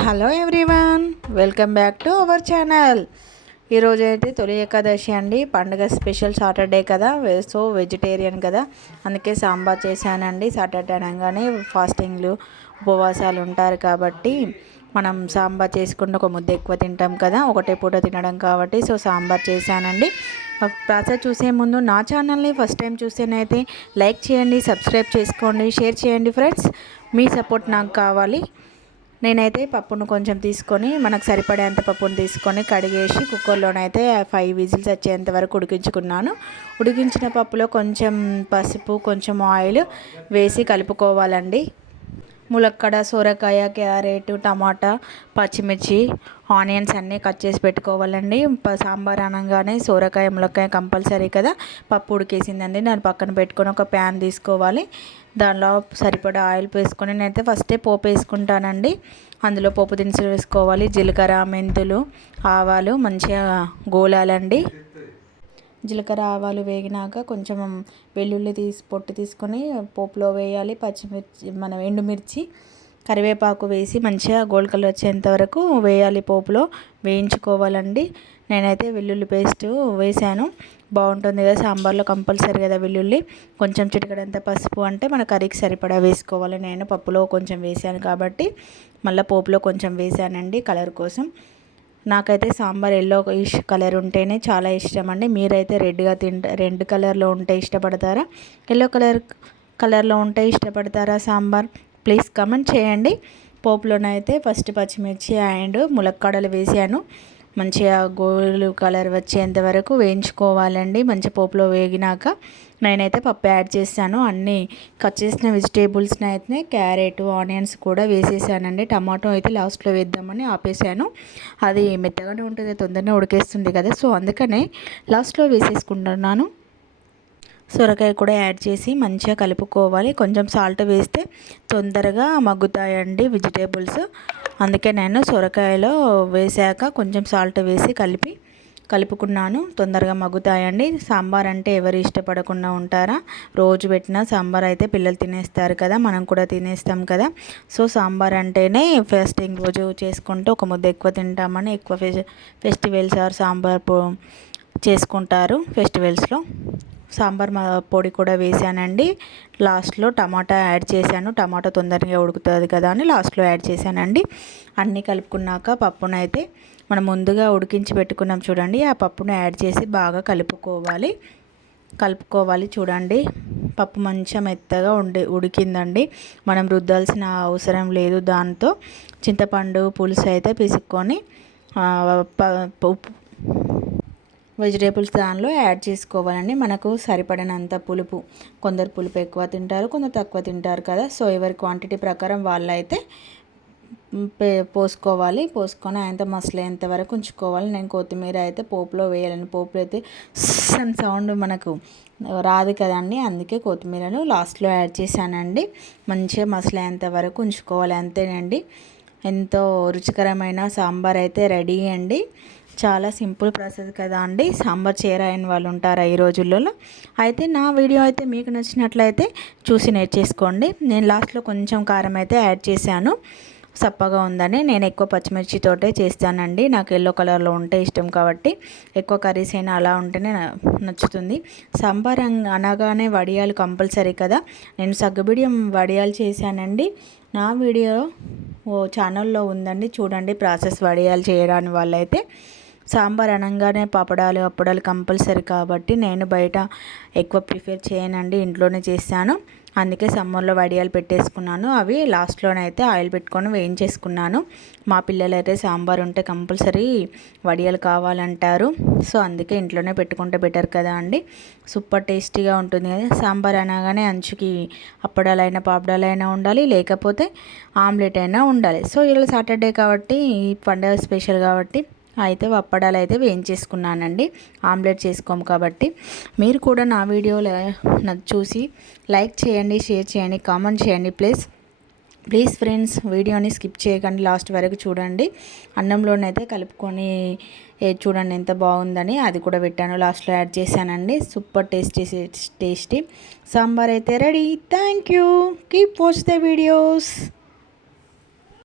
Hello everyone, welcome back to our channel. ఈరోజు అయితే తొలి ఏకాదశి అండి. పండుగ స్పెషల్ సాటర్డే కదా, సో వెజిటేరియన్ కదా, అందుకే సాంబార్ చేశానండి. సాటర్డే అనగానే ఫాస్టింగ్లు ఉపవాసాలు ఉంటారు కాబట్టి మనం సాంబార్ చేసుకుంటే ఒక ముద్ద ఎక్కువ తింటాం కదా, ఒకటే పూట తినడం కాబట్టి సో సాంబార్ చేశానండి. ప్రాసెస్ చూసే ముందు నా ఛానల్ని ఫస్ట్ టైం చూసేనైతే లైక్ చేయండి, సబ్స్క్రైబ్ చేసుకోండి, షేర్ చేయండి ఫ్రెండ్స్. మీ సపోర్ట్ నాకు కావాలి. నేనైతే పప్పును కొంచెం తీసుకొని, మనకు సరిపడేంత పప్పును తీసుకొని కడిగేసి కుక్కర్లోనైతే 5 విజిల్స్ వచ్చేంత వరకు ఉడికించుకున్నాను. ఉడికించిన పప్పులో కొంచెం పసుపు, కొంచెం ఆయిల్ వేసి కలుపుకోవాలండి. ములక్కడ, సొరకాయ, క్యారెట్, టమాటా, పచ్చిమిర్చి, ఆనియన్స్ అన్నీ కట్ చేసి పెట్టుకోవాలండి. సాంబార్ అనగానే సొరకాయ, ములక్కాయ కంపల్సరీ కదా. పప్పు ఉడికేసిందండి, దాన్ని పక్కన పెట్టుకొని ఒక ప్యాన్ తీసుకోవాలి. దానిలో సరిపడా ఆయిల్ వేసుకొని నేనైతే ఫస్టే పోపు వేసుకుంటానండి. అందులో పోపు దినుసులు వేసుకోవాలి. జీలకర్ర, మెంతులు, ఆవాలు మంచిగా గోలాలండి. జీలకర్ర ఆవాలు వేగినాక కొంచెం వెల్లుల్లి పొట్టు తీసుకొని పోపులో వేయాలి. పచ్చిమిర్చి, మనం ఎండుమిర్చి, కరివేపాకు వేసి మంచిగా గోల్డ్ కలర్ వచ్చేంత వరకు వేయాలి. పోపులో వేయించుకోవాలండి. నేనైతే వెల్లుల్లి పేస్ట్ వేసాను, బాగుంటుంది కదా సాంబార్లో, కంపల్సరీ కదా వెల్లుల్లి. కొంచెం చిటికడంత పసుపు, అంటే మన కర్రీకి సరిపడా వేసుకోవాలి. నేను పప్పులో కొంచెం వేసాను కాబట్టి మళ్ళీ పోపులో కొంచెం వేసానండి కలర్ కోసం. నాకైతే సాంబార్ ఎల్లో కలర్ ఉంటేనే చాలా ఇష్టం అండి. మీరైతే రెడ్ కలర్లో ఉంటే ఇష్టపడతారా, ఎల్లో కలర్లో ఉంటే ఇష్టపడతారా సాంబార్? ప్లీజ్ కమెంట్ చేయండి. పోపులోనైతే ఫస్ట్ పచ్చిమిర్చి అండ్ ములక్కాడలు వేసాను. మంచిగా గోల్డ్ కలర్ వచ్చేంత వరకు వేయించుకోవాలండి. మంచి పోపులో వేగినాక నేనైతే పప్పు యాడ్ చేశాను. అన్నీ కట్ చేసిన వెజిటేబుల్స్ని అయితే క్యారెట్, ఆనియన్స్ కూడా వేసేసానండి. టమాటో అయితే లాస్ట్లో వేద్దామని ఆపేసాను. అది మెత్తగానే ఉంటుంది, తొందరగా ఉడికేస్తుంది కదా, సో అందుకనే లాస్ట్లో వేసేసుకుంటున్నాను. సొరకాయ కూడా యాడ్ చేసి మంచిగా కలుపుకోవాలి. కొంచెం సాల్ట్ వేస్తే తొందరగా మగ్గుతాయండి వెజిటేబుల్స్. అందుకే నేను సొరకాయలో వేసాక కొంచెం సాల్ట్ వేసి కలుపుకున్నాను. తొందరగా మగ్గుతాయండి. సాంబార్ అంటే ఎవరు ఇష్టపడకుండా ఉంటారా? రోజు పెట్టిన సాంబార్ అయితే పిల్లలు తినేస్తారు కదా, మనం కూడా తినేస్తాం కదా. సో సాంబార్ అంటేనే ఫాస్టింగ్ రోజు చేసుకుంటే ఒక ముద్ద ఎక్కువ తింటామని, ఎక్కువ ఫెస్టివల్స్ ఆర్ సాంబార్ చేసుకుంటారు ఫెస్టివల్స్లో. సాంబార్ పొడి కూడా వేసానండి. లాస్ట్లో టమాటా యాడ్ చేశాను. టమాటా తొందరగా ఉడుకుతుంది కదా అని లాస్ట్లో యాడ్ చేశానండి. అన్నీ కలుపుకున్నాక పప్పునైతే మనం ముందుగా ఉడికించి పెట్టుకున్నాం చూడండి, ఆ పప్పును యాడ్ చేసి బాగా కలుపుకోవాలి. చూడండి, పప్పు మంచిగా మెత్తగా ఉడికిందండి. మనం రుద్దాల్సిన అవసరం లేదు. దాంతో చింతపండు పులుసు అయితే పిసుక్కొని వెజిటేబుల్స్ దానిలో యాడ్ చేసుకోవాలండి. మనకు సరిపడినంత పులుపు, కొందరు పులుపు ఎక్కువ తింటారు, కొందరు తక్కువ తింటారు కదా, సో ఎవరి క్వాంటిటీ ప్రకారం వాళ్ళైతే పోసుకొని ఆయనతో మసలేంత వరకు ఉంచుకోవాలి. నేను కొత్తిమీర అయితే పోపులో వేయాలని, పోపులో అయితే సౌండ్ మనకు రాదు కదండి, అందుకే కొత్తిమీరను లాస్ట్లో యాడ్ చేశానండి. మంచిగా మసలేంత వరకు ఉంచుకోవాలి, అంతేనండి. ఎంతో రుచికరమైన సాంబార్ అయితే రెడీ అండి. చాలా సింపుల్ ప్రాసెస్ కదా అండి. సాంబార్ చేయరాయని వాళ్ళు ఉంటారా ఈ రోజులలో? అయితే నా వీడియో అయితే మీకు నచ్చినట్లయితే చూసి నేర్చేసుకోండి. నేను లాస్ట్లో కొంచెం కారం అయితే యాడ్ చేశాను, సప్పగా ఉందని. నేను ఎక్కువ పచ్చిమిర్చితోటే చేస్తానండి. నాకు ఎల్లో కలర్లో ఉంటే ఇష్టం కాబట్టి, ఎక్కువ కర్రీస్ అయినా అలా ఉంటేనే నచ్చుతుంది. సాంబార్ అనగానే వడియాలు కంపల్సరీ కదా. నేను సగ్గుబిడియం వడియాలు చేశానండి. నా వీడియో ఛానల్లో ఉందండి, చూడండి ప్రాసెస్. వడియాలు చేయడానికి వాళ్ళైతే సాంబార్ అనగానే అప్పడాలు కంపల్సరీ కాబట్టి నేను బయట ఎక్కువ ప్రిఫర్ చేయనండి, ఇంట్లోనే చేశాను. అందుకే సమ్మర్లో వడియాలు పెట్టేసుకున్నాను. అవి లాస్ట్లోనైతే ఆయిల్ పెట్టుకొని వేయించేసుకున్నాను. మా పిల్లలు అయితే సాంబార్ ఉంటే కంపల్సరీ వడియాలు కావాలంటారు, సో అందుకే ఇంట్లోనే పెట్టుకుంటే బెటర్ కదా అండి. సూపర్ టేస్టీగా ఉంటుంది కదా. సాంబార్ అనగానే అంచుకి అప్పడాలైనా పాపడాలైనా ఉండాలి, లేకపోతే ఆమ్లెట్ అయినా ఉండాలి. సో ఇలా సాటర్డే కాబట్టి, ఈ పండుగ స్పెషల్ కాబట్టి అయితే అప్పడాలు అయితే వేయించేసుకున్నానండి. ఆమ్లెట్ చేసుకోము కాబట్టి. మీరు కూడా నా వీడియోలో చూసి లైక్ చేయండి, షేర్ చేయండి, కామెంట్ చేయండి ప్లీజ్ ఫ్రెండ్స్. వీడియోని స్కిప్ చేయకండి, లాస్ట్ వరకు చూడండి. అన్నంలోనైతే కలుపుకొని చూడండి ఎంత బాగుందని. అది కూడా పెట్టాను, లాస్ట్లో యాడ్ చేశానండి. సూపర్ టేస్టీ సాంబార్ అయితే ready. Thank you. Keep watch the videos.